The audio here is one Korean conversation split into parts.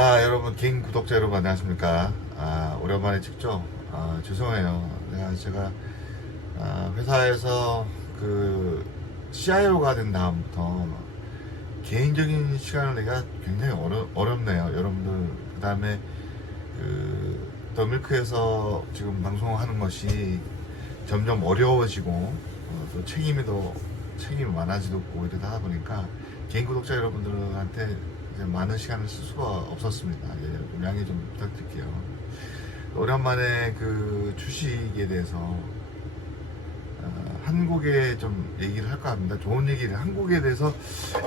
아 여러분 개인 구독자 여러분 안녕하십니까? 아 오랜만에 찍죠? 아 죄송해요. 내가 제가 아, 회사에서 그 CIO가 된 다음부터 개인적인 시간을 내가 굉장히 어려, 어렵네요. 여러분들 그 다음에 그 더 밀크에서 지금 방송하는 것이 점점 어려워지고 어, 또 책임이 더 책임이 많아지고 이러다 보니까 개인 구독자 여러분들한테 많은 시간을 쓸 수가 없었습니다. 예, 좀 양해 좀 부탁드릴게요. 오랜만에 그 주식에 대해서 어, 한국에 좀 얘기를 할까 합니다. 좋은 얘기를 한국에 대해서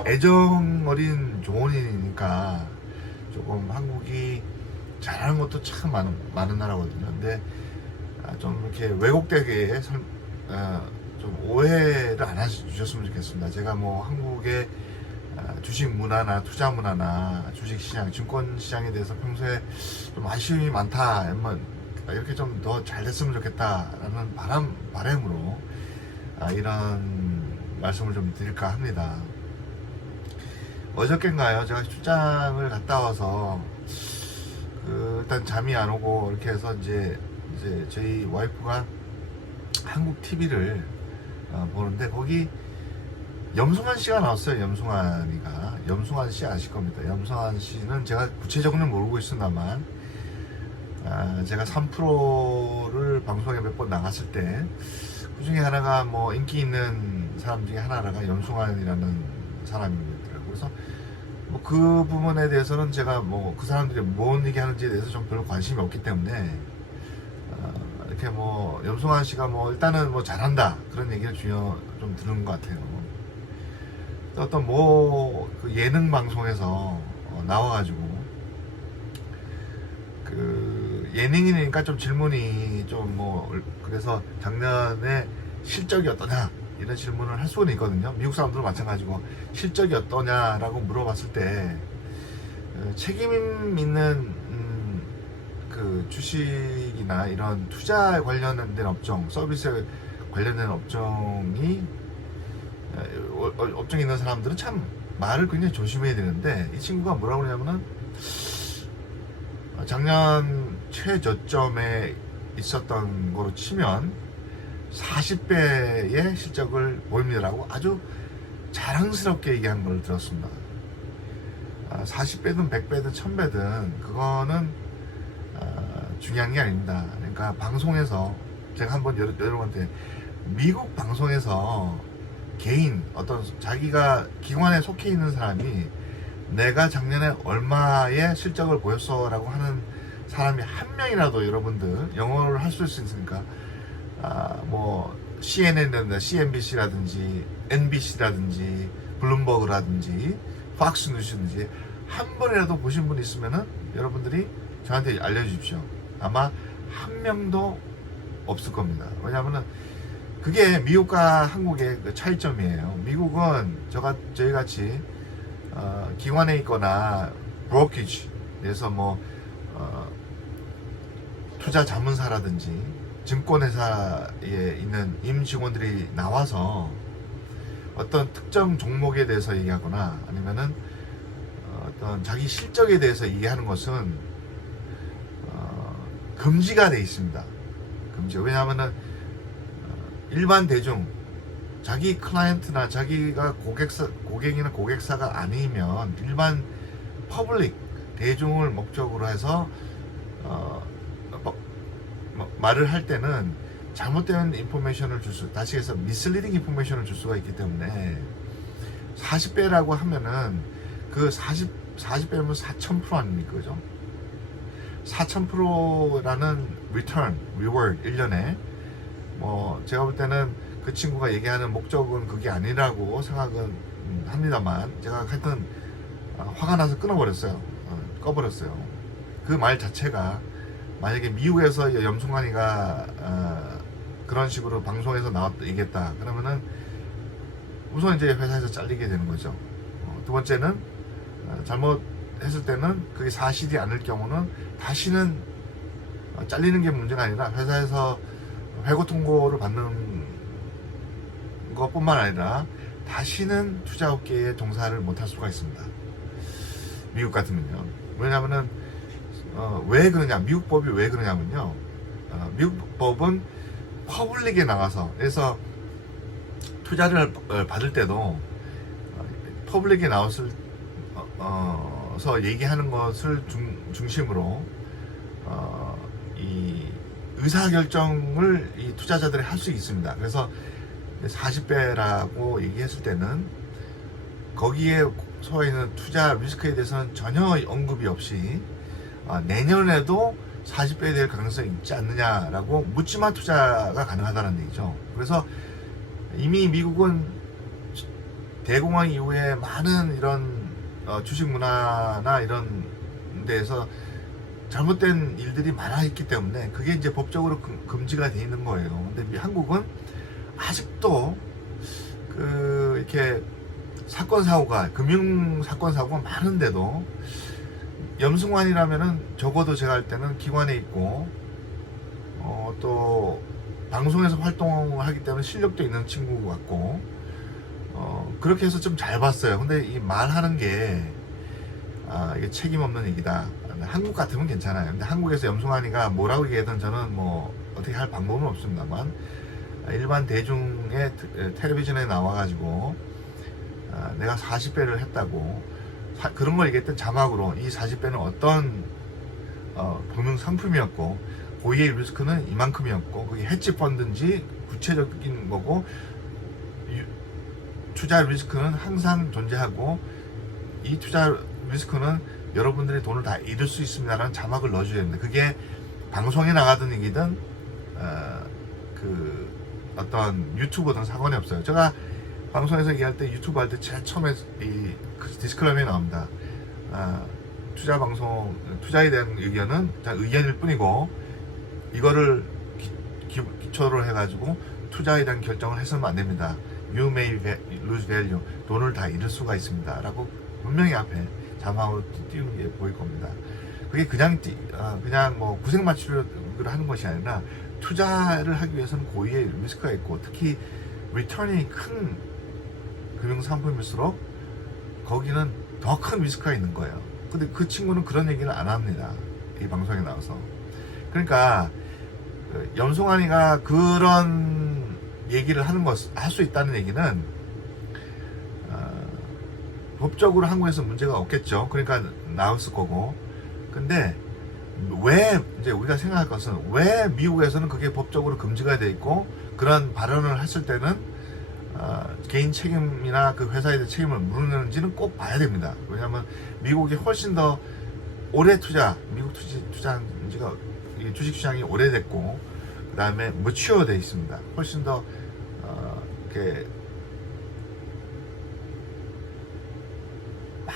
애정 어린 조언이니까 조금 한국이 잘하는 것도 참 많은 많은 나라거든요. 근데 아, 좀 이렇게 왜곡되게 설- 어, 좀 오해를 안 해주셨으면 좋겠습니다. 제가 뭐 한국의 아, 주식 문화나 투자 문화나 주식 시장, 증권 시장에 대해서 평소에 좀 아쉬움이 많다. 뭐 이렇게 좀 더 잘 됐으면 좋겠다라는 바람 바람으로 아, 이런 말씀을 좀 드릴까 합니다. 어저께인가요? 제가 출장을 갔다 와서 그 일단 잠이 안 오고 이렇게 해서 이제 이제 저희 와이프가 한국 TV를 보는데 거기 염승환 씨가 나왔어요. 염승환이가 염승환 씨 아실 겁니다. 염승환 씨는 제가 구체적으로는 모르고 있습니다만 아, 제가 3프로를 방송에 몇 번 나갔을 때 그 중에 하나가 뭐 인기 있는 사람 중에 하나가 염승환이라는 사람이더라고요. 그래서 뭐 그 부분에 대해서는 제가 뭐 그 사람들이 뭔 얘기하는지에 대해서 좀 별로 관심이 없기 때문에 어, 이렇게 뭐 염승환 씨가 뭐 일단은 뭐 잘한다 그런 얘기를 주요 좀 들은 것 같아요. 또 어떤 뭐 그 예능 방송에서 어, 나와가지고 그 예능이니까 좀 질문이 좀 뭐 그래서 작년에 실적이 어떠냐 이런 질문을 할 수는 있거든요. 미국 사람들은 마찬가지고 실적이 어떠냐라고 물어봤을 때 어, 책임 있는 음, 그 주식이나 이런 투자에 관련된 업종, 서비스에 관련된 업종이 업종에 있는 사람들은 참 말을 굉장히 조심해야 되는데 이 친구가 뭐라고 그러냐면은 어, 작년 최저점에 있었던 거로 치면 40배의 실적을 보입니다라고 아주 자랑스럽게 얘기한 걸 들었습니다. 아, 40배든 100배든 1000배든 그거는 아, 중요한 게 아닙니다. 그러니까 방송에서 제가 한번 여러, 여러분한테 미국 방송에서 개인 어떤 자기가 기관에 속해 있는 사람이 내가 작년에 얼마의 실적을 보였어라고 하는 사람이 한 명이라도 여러분들 영어를 할 수 있으니까 아, 뭐 CNN이라든지 CNBC라든지 NBC라든지 블룸버그라든지 팍스 뉴스든지 한 번이라도 보신 분 있으면은 여러분들이 저한테 알려주십시오. 아마 한 명도 없을 겁니다. 왜냐하면은 그게 미국과 한국의 그 차이점이에요. 미국은 저가 저희 같이 어, 기관에 있거나 브로키지에서 뭐 어, 투자 자문사라든지 증권회사에 있는 임직원들이 나와서 어떤 특정 종목에 대해서 얘기하거나 아니면은 어, 어떤 자기 실적에 대해서 얘기하는 것은 어, 금지가 돼 있습니다. 금지. 왜냐하면은 어, 일반 대중 자기 클라이언트나 자기가 고객사 고객이나 고객사가 아니면 일반 퍼블릭 대중을 목적으로 해서 어, 뭐, 뭐, 말을 할 때는 잘못된 인포메이션을 줄 수, 다시 해서 미슬리딩 인포메이션을 줄 수가 있기 때문에 40배라고 하면은 그 40, 40배면 4,000% 아닙니까? 그죠? 4,000%라는 return, reward 1년에 뭐 제가 볼 때는 그 친구가 얘기하는 목적은 그게 아니라고 생각은 음, 합니다만 제가 하여튼 어, 화가 나서 끊어버렸어요. 어, 꺼버렸어요. 그 말 자체가 만약에 미국에서 염승환이가 어, 그런 식으로 방송에서 나왔다 얘기했다 그러면은 우선 이제 회사에서 잘리게 되는 거죠. 어, 두 번째는 어, 잘못했을 때는 그게 사실이 아닐 경우는 다시는 어, 잘리는 게 문제가 아니라 회사에서 해고 통고를 받는 것뿐만 아니라 다시는 투자 업계에 종사를 못할 수가 있습니다. 미국 같으면요. 왜냐하면은 어, 왜 그러냐? 미국 법이 왜 그러냐면요. 어, 미국 법은 퍼블릭에 나가서 그래서 투자를 어, 받을 때도 어, 퍼블릭에 나왔을 어, 어, 서 얘기하는 것을 중, 중심으로 어, 이 의사 결정을 이 투자자들이 할 수 있습니다. 그래서 40배라고 얘기했을 때는 거기에 소위 있는 투자 리스크에 대해서는 전혀 언급이 없이 아, 내년에도 40배 될 가능성이 있지 않느냐라고 묻지마 투자가 가능하다는 얘기죠. 그래서 이미 미국은 대공황 이후에 많은 이런 어, 주식 문화나 이런 데에서 잘못된 일들이 많아 있기 때문에 그게 이제 법적으로 금- 금지가 돼 있는 거예요. 근데 미- 한국은 아직도 그 이렇게 사건 사고가 금융 사건 사고가 많은데도 염승환이라면은 적어도 제가 할 때는 기관에 있고 어, 또 방송에서 활동을 하기 때문에 실력도 있는 친구 같고 어, 그렇게 해서 좀 잘 봤어요. 근데 이 말하는 게 아, 이게 책임 없는 얘기다. 한국 같으면 괜찮아요. 근데 한국에서 염승환이가 뭐라고 얘기하든 저는 뭐 어떻게 할 방법은 없습니다만 일반 대중의 테- 텔레비전에 나와가지고 아, 내가 40배를 했다고 사- 그런 걸 얘기했던 자막으로 이 40배는 어떤 어, 금융 상품이었고 고의의 리스크는 이만큼이었고 그게 헤지 펀드인지 구체적인 거고 유- 투자 리스크는 항상 존재하고 이 투자 리스크는 여러분들이 돈을 다 잃을 수 있습니다라는 자막을 넣어줘야 됩니다. 그게 방송에 나가든 얘기든 어, 그 어떤 유튜브든 상관이 없어요. 제가 방송에서 얘기할 때 유튜브 할 때 제일 처음에 이 디스클레임이 나옵니다. 아, 투자 방송 투자에 대한 의견은 자, 의견일 뿐이고 이거를 기, 초로 해가지고 투자에 대한 결정을 해서는 안 됩니다. You may lose value. 돈을 다 잃을 수가 있습니다.라고 분명히 앞에 자막으로 띄- 띄우는 게 보일 겁니다. 그게 그냥 띄- 아, 그냥 뭐 구색 맞추려고 하는 것이 아니라 투자를 하기 위해서는 고의의 리스크가 있고 특히 리턴이 큰 금융 상품일수록 거기는 더 큰 리스크가 있는 거예요. 근데 그 친구는 그런 얘기를 안 합니다. 이 방송에 나와서. 그러니까 그 염송환이가 그런 얘기를 하는 것, 할 수 있다는 얘기는 어, 법적으로 한국에서 문제가 없겠죠. 그러니까 나왔을 거고. 근데 왜 이제 우리가 생각할 것은 왜 미국에서는 그게 법적으로 금지가 돼 있고 그런 발언을 했을 때는 어, 개인 책임이나 그 회사에 대한 책임을 물느는지는 꼭 봐야 됩니다. 왜냐하면 미국이 훨씬 더 오래 투자, 미국 투지, 투자한 지가 이 주식 시장이 오래됐고 그 다음에 무치어 돼 있습니다. 훨씬 더 어, 이렇게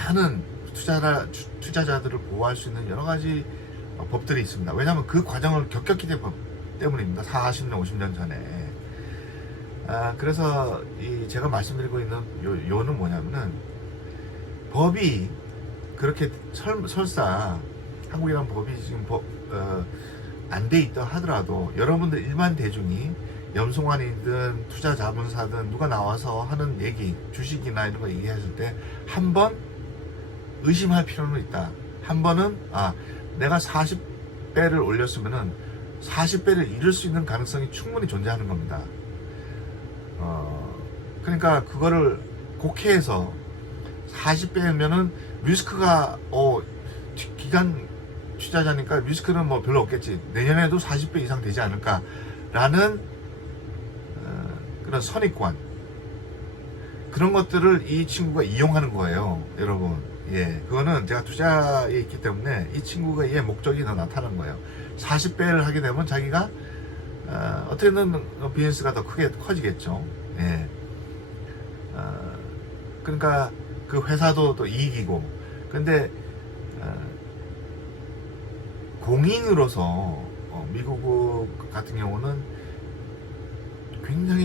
많은 투자자 투자자들을 보호할 수 있는 여러 가지 어, 법들이 있습니다. 왜냐하면 그 과정을 겪었기 때문- 때문입니다. 40년, 50년 전에. 아, 그래서 이 제가 말씀드리고 있는 요, 요는 뭐냐면은 법이 그렇게 설, 설사 한국이란 법이 지금 법, 어, 안 돼 있다 하더라도 여러분들 일반 대중이 염송환이든 투자 자문사든 누가 나와서 하는 얘기, 주식이나 이런 거 얘기했을 때 한 번 의심할 필요는 있다. 한 번은 아 내가 40배를 올렸으면은 40배를 잃을 수 있는 가능성이 충분히 존재하는 겁니다. 어, 그러니까 그거를 곡해해서 40배면은 리스크가 어 기- 기간 투자자니까 리스크는 뭐 별로 없겠지. 내년에도 40배 이상 되지 않을까라는 어, 그런 선입관 그런 것들을 이 친구가 이용하는 거예요, 여러분. 예, 그거는 제가 투자에 있기 때문에 이 친구가 얘 목적이 더 나타나는 거예요. 40배를 하게 되면 자기가 어, 어떻게든 비즈니스가 더 크게 커지겠죠. 예. 어, 그러니까 그 회사도 또 이익이고. 근데 어, 공인으로서 어, 미국 같은 경우는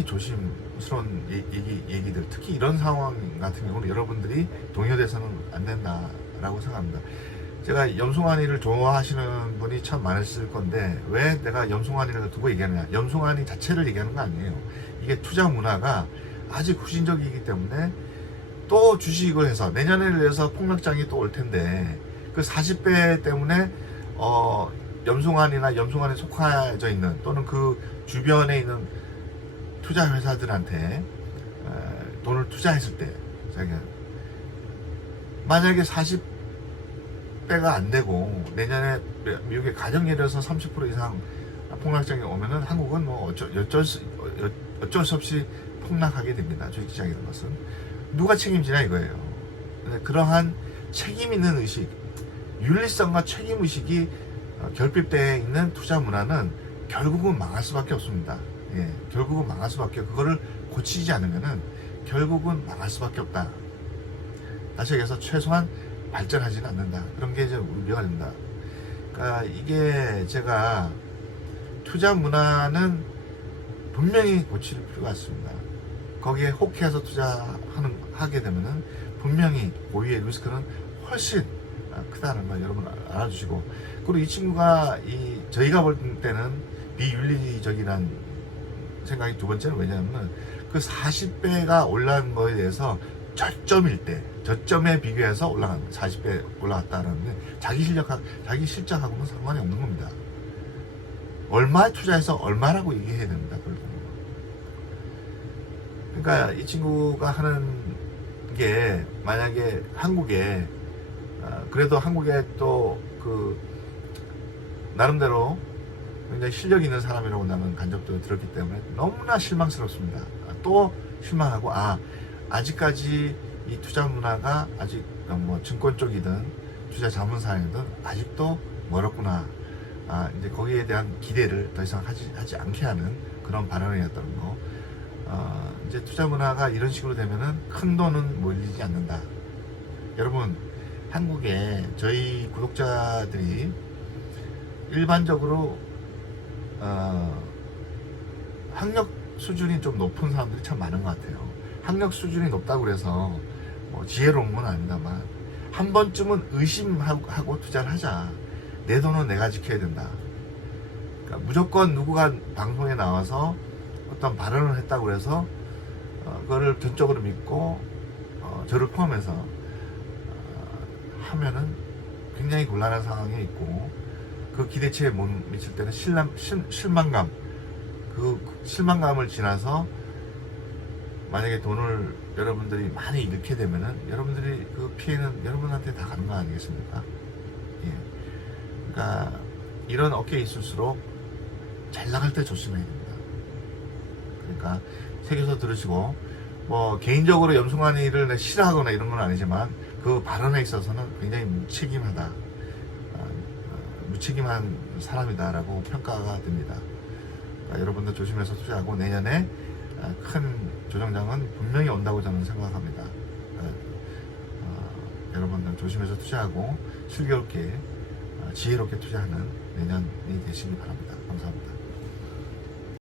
굉장히 조심스러운 얘- 얘기, 얘기들 특히 이런 상황 같은 경우는 여러분들이 동요돼서는 안 된다라고 생각합니다. 제가 염송환이를 좋아하시는 분이 참 많으실 건데 왜 내가 염송환이를 두고 얘기하느냐 염송환이 자체를 얘기하는 거 아니에요 이게 투자 문화가 아직 후진적이기 때문에 또 주식을 해서 내년에 위해서 폭락장이 또 올 텐데 그 40배 때문에 어 염송안이나 염송안에 속하져 있는 또는 그 주변에 있는 투자 회사들한테 어, 돈을 투자했을 때 만약에 40배가 안 되고 내년에 미국의 가정 예를서 30% 이상 폭락장이 오면은 한국은 뭐 어쩔, 어쩔, 수, 어- 어쩔 수 없이 폭락하게 됩니다. 주식시장이라는 것은. 누가 책임지냐 이거예요. 그러한 책임 있는 의식, 윤리성과 책임 의식이 어, 결핍되어 있는 투자 문화는 결국은 망할 수밖에 없습니다. 예, 결국은 망할 수밖에 없- 그거를 고치지 않으면은 결국은 망할 수밖에 없다. 다시 얘기해서 최소한 발전하지는 않는다. 그런 게 이제 우려가 된다. 그러니까 이게 제가 투자 문화는 분명히 고칠 필요가 있습니다. 거기에 혹해서 투자하는 하게 되면은 분명히 고유의 리스크는 훨씬 아, 크다는 걸 여러분 알아주시고 그리고 이 친구가 이 저희가 볼 때는 비윤리적이란 생각이 두 번째는 왜냐하면 그 40배가 올라간 거에 대해서 저점일 때 저점에 비교해서 올라간 40배 올라갔다는 게 자기 실력 자기 실적하고는 상관이 없는 겁니다. 얼마에 투자해서 얼마라고 얘기해야 됩니다. 결국. 그러니까 이 친구가 하는 게 만약에 한국에 아, 그래도 한국에 또 그 나름대로 굉장히 실력 있는 사람이라고 나는 간접적으로 들었기 때문에 너무나 실망스럽습니다. 아, 또 실망하고 아 아직까지 이 투자 문화가 아직 뭐 증권 쪽이든 투자 자문사이든 아직도 멀었구나. 아 이제 거기에 대한 기대를 더 이상 하지 하지 않게 하는 그런 발언이었다는 거. 어, 이제 투자 문화가 이런 식으로 되면은 큰 돈은 몰리지 않는다. 여러분 한국에 저희 구독자들이 일반적으로 어, 학력 수준이 좀 높은 사람들이 참 많은 것 같아요. 학력 수준이 높다고 그래서 뭐 지혜로운 건 아닙니다만 한 번쯤은 의심하고 하고 투자를 하자. 내 돈은 내가 지켜야 된다. 그러니까 무조건 누구가 방송에 나와서 어떤 발언을 했다고 해서 어, 그거를 전적으로 믿고 어, 저를 포함해서 어, 하면은 굉장히 곤란한 상황에 있고 그 기대치에 못 미칠 때는 실람, 실, 실망감 그 실망감을 지나서 만약에 돈을 여러분들이 많이 잃게 되면은 여러분들이 그 피해는 여러분한테 다 가는 거 아니겠습니까? 예. 그러니까 이런 어깨에 있을수록 잘 나갈 때 조심해야 됩니다. 그러니까 새겨서 들으시고 뭐 개인적으로 염승환이를 내 싫어하거나 이런 건 아니지만 그 발언에 있어서는 굉장히 무책임하다. 무책임한 사람이다라고 평가가 됩니다. 그러니까 여러분들 조심해서 투자하고 내년에 아, 큰 조정장은 분명히 온다고 저는 생각합니다. 아, 어, 여러분들 조심해서 투자하고 슬기롭게 아, 지혜롭게 투자하는 내년이 되시기 바랍니다. 감사합니다.